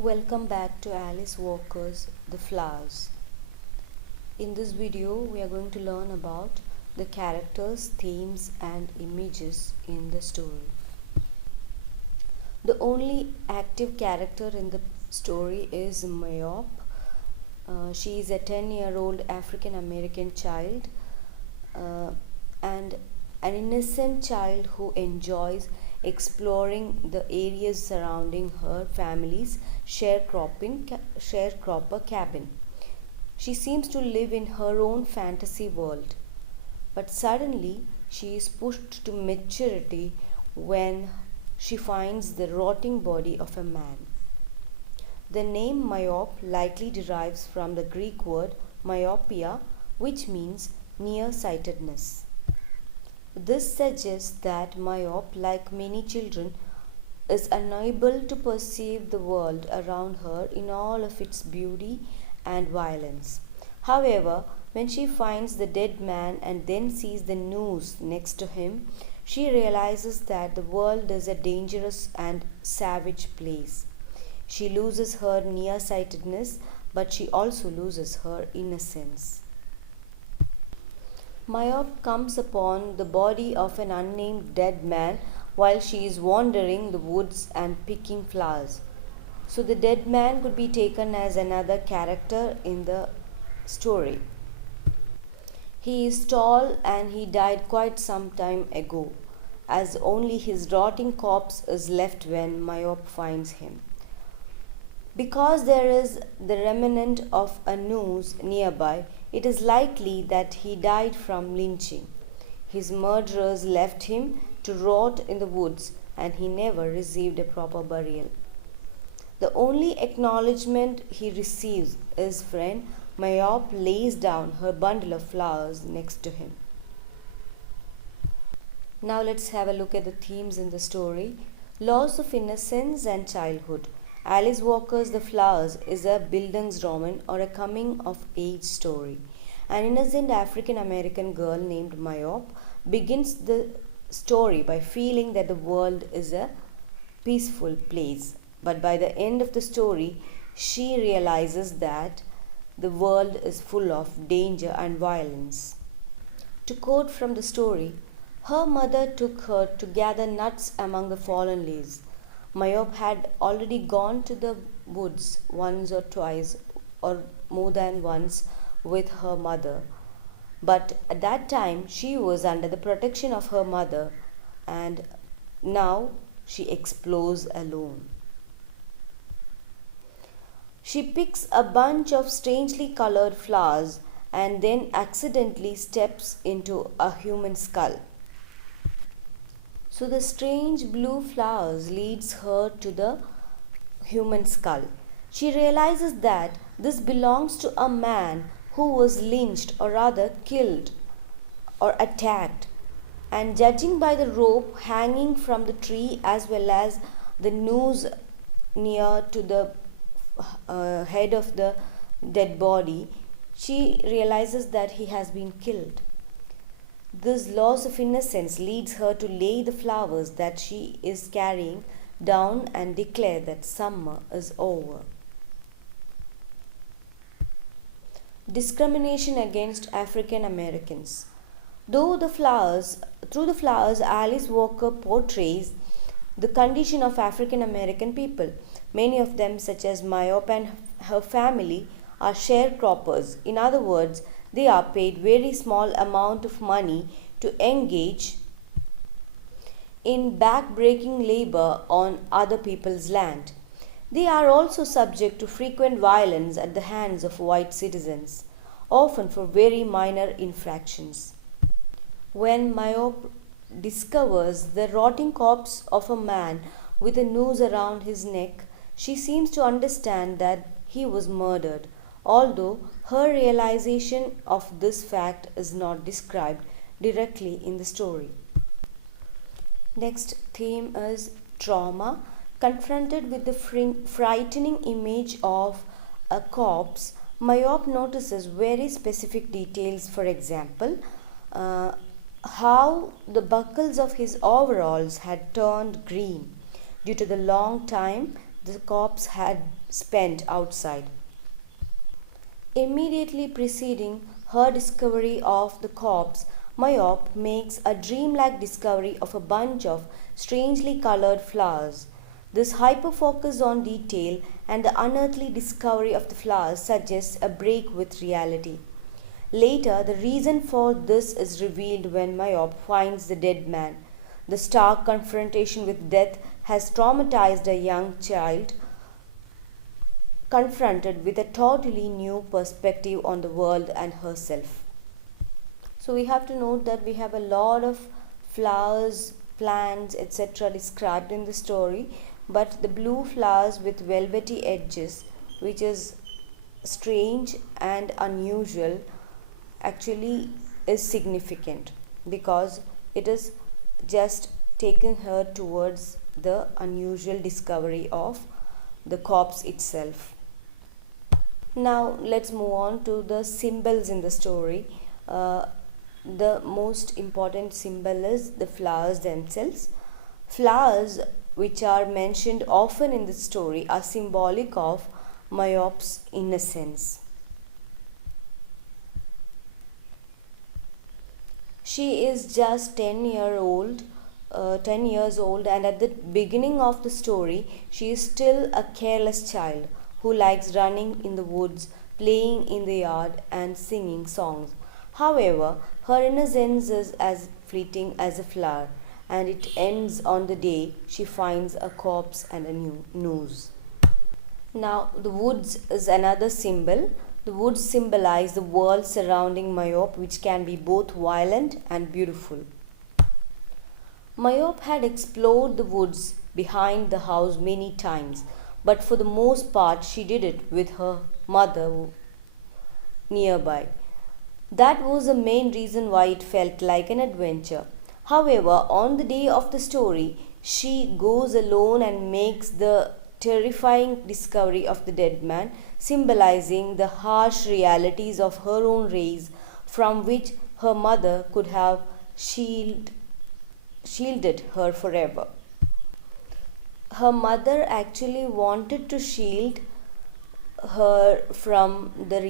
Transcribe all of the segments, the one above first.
Welcome back to Alice Walker's The Flowers. In this video, we are going to learn about the characters, themes, and images in the story. The only active character in the story is Mayop. She is a 10-year-old African American child and an innocent child who enjoys exploring the areas surrounding her family's sharecropper cabin. She seems to live in her own fantasy world, but suddenly she is pushed to maturity when she finds the rotting body of a man. The name Myop likely derives from the Greek word myopia, which means nearsightedness. This suggests that Myop, like many children, is unable to perceive the world around her in all of its beauty and violence. However, when she finds the dead man and then sees the noose next to him, she realizes that the world is a dangerous and savage place. She loses her nearsightedness, but she also loses her innocence. Myop comes upon the body of an unnamed dead man while she is wandering the woods and picking flowers. So the dead man could be taken as another character in the story. He is tall and he died quite some time ago, as only his rotting corpse is left when Myop finds him. Because there is the remnant of a noose nearby, it is likely that he died from lynching. His murderers left him to rot in the woods and he never received a proper burial. The only acknowledgement he receives is when Myop lays down her bundle of flowers next to him. Now let's have a look at the themes in the story. Loss of innocence and childhood. Alice Walker's The Flowers is a Bildungsroman or a coming of age story. An innocent African American girl named Myop begins the story by feeling that the world is a peaceful place. But by the end of the story, she realizes that the world is full of danger and violence. To quote from the story, her mother took her to gather nuts among the fallen leaves. Myop had already gone to the woods once or twice or more than once with her mother. But at that time she was under the protection of her mother and now she explores alone. She picks a bunch of strangely colored flowers and then accidentally steps into a human skull. So the strange blue flowers leads her to the human skull. She realizes that this belongs to a man who was lynched or rather killed or attacked. And judging by the rope hanging from the tree as well as the noose near to the head of the dead body, she realizes that he has been killed. This loss of innocence leads her to lay the flowers that she is carrying down and declare that summer is over. Discrimination against African Americans. Through the flowers, Alice Walker portrays the condition of African American people. Many of them, such as Myop and her family, are sharecroppers. In other words, they are paid very small amount of money to engage in back-breaking labor on other people's land. They are also subject to frequent violence at the hands of white citizens, often for very minor infractions. When Myop discovers the rotting corpse of a man with a noose around his neck, she seems to understand that he was murdered, although her realization of this fact is not described directly in the story. Next theme is trauma. Confronted with the frightening image of a corpse, Myop notices very specific details. For example, how the buckles of his overalls had turned green. Due to the long time the corpse had spent outside. Immediately preceding her discovery of the corpse, Mayop makes a dreamlike discovery of a bunch of strangely colored flowers. This hyperfocus on detail and the unearthly discovery of the flowers suggests a break with reality. Later, the reason for this is revealed when Mayop finds the dead man. The stark confrontation with death has traumatized a young child confronted with a totally new perspective on the world and herself. So we have to note that we have a lot of flowers, plants, etc. described in the story, but the blue flowers with velvety edges, which is strange and unusual, actually is significant because it is just taking her towards the unusual discovery of the corpse itself. Now let's move on to the symbols in the story. The most important symbol is the flowers themselves. Flowers, which are mentioned often in the story, are symbolic of Mayop's innocence. She is just 10 years old, and at the beginning of the story, she is still a careless child who likes running in the woods, playing in the yard, and singing songs. However, her innocence is as fleeting as a flower, and it ends on the day she finds a corpse and a new news. Now, the woods is another symbol. The woods symbolize the world surrounding Mayop, which can be both violent and beautiful. Mayop had explored the woods behind the house many times, but for the most part she did it with her mother nearby. That was the main reason why it felt like an adventure. However, on the day of the story, she goes alone and makes the terrifying discovery of the dead man, symbolizing the harsh realities of her own race from which her mother could have shielded her forever. Her mother actually wanted to shield her from the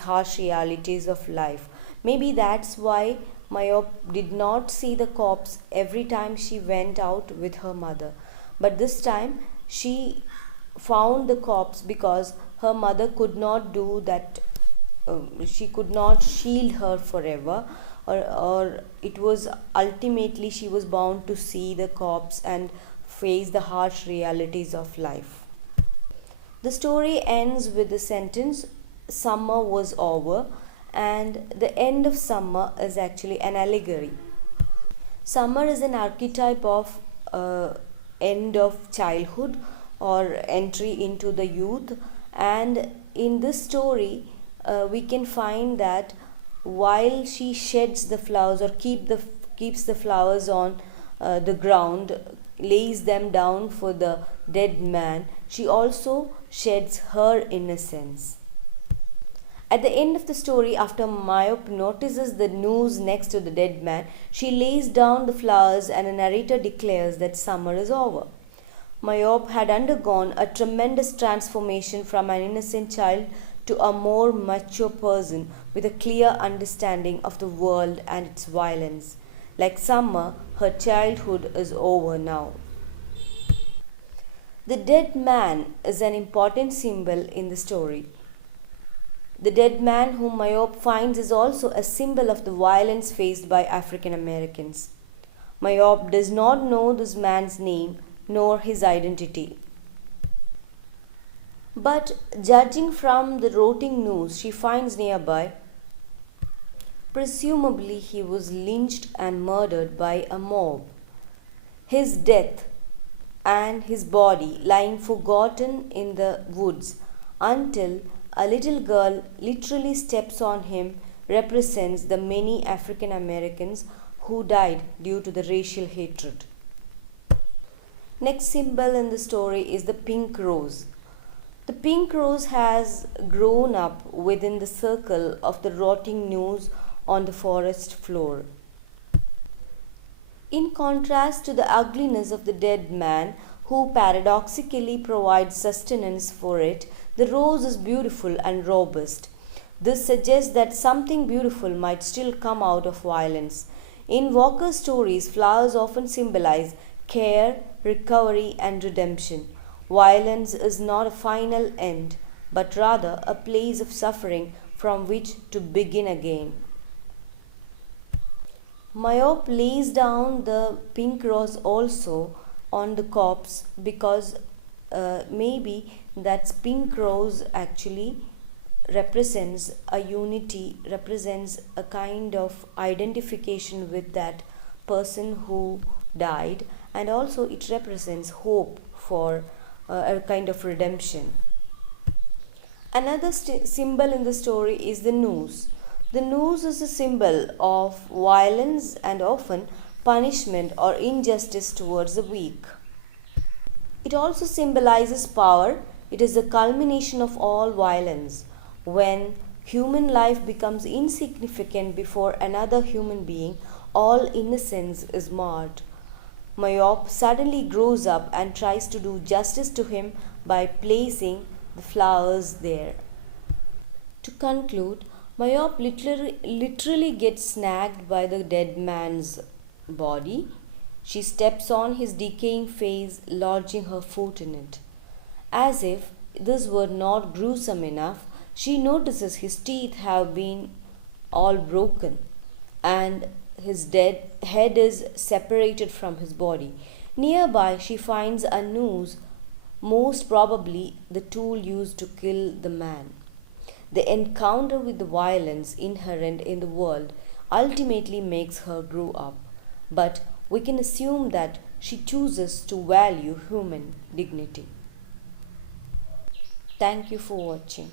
harsh realities of life. Maybe that's why Mayop did not see the corpse every time she went out with her mother. But this time she found the corpse because her mother could not do that. She could not shield her forever, or it was ultimately she was bound to see the corpse and face the harsh realities of life. The story ends with the sentence, "Summer was over," and the end of summer is actually an allegory. Summer is an archetype of end of childhood or entry into the youth, and in this story we can find that while she sheds the flowers or keeps the flowers on the ground, lays them down for the dead man, she also sheds her innocence. At the end of the story, after Mayop notices the news next to the dead man, she lays down the flowers and the narrator declares that summer is over. Mayop had undergone a tremendous transformation from an innocent child to a more mature person with a clear understanding of the world and its violence. Like summer, her childhood is over now. The dead man is an important symbol in the story. The dead man whom Mayop finds is also a symbol of the violence faced by African Americans. Mayop does not know this man's name nor his identity. But judging from the rotting news she finds nearby, presumably he was lynched and murdered by a mob. His death and his body lying forgotten in the woods until a little girl literally steps on him represents the many African Americans who died due to the racial hatred. Next symbol in the story is the pink rose. The pink rose has grown up within the circle of the rotting news on the forest floor. In contrast to the ugliness of the dead man, who paradoxically provides sustenance for it, the rose is beautiful and robust. This suggests that something beautiful might still come out of violence. In Walker's stories, flowers often symbolize care, recovery, and redemption. Violence is not a final end, but rather a place of suffering from which to begin again. Mayop lays down the pink rose also on the corpse because maybe that pink rose actually represents a unity, represents a kind of identification with that person who died, and also it represents hope for a kind of redemption. Another symbol in the story is the noose. The noose is a symbol of violence and often punishment or injustice towards the weak. It also symbolizes power. It is the culmination of all violence. When human life becomes insignificant before another human being, all innocence is marred. Mayop suddenly grows up and tries to do justice to him by placing the flowers there. To conclude, Mayop literally gets snagged by the dead man's body. She steps on his decaying face, lodging her foot in it. As if this were not gruesome enough, she notices his teeth have been all broken and his dead head is separated from his body. Nearby, she finds a noose, most probably the tool used to kill the man. The encounter with the violence inherent in the world ultimately makes her grow up, but we can assume that she chooses to value human dignity. Thank you for watching.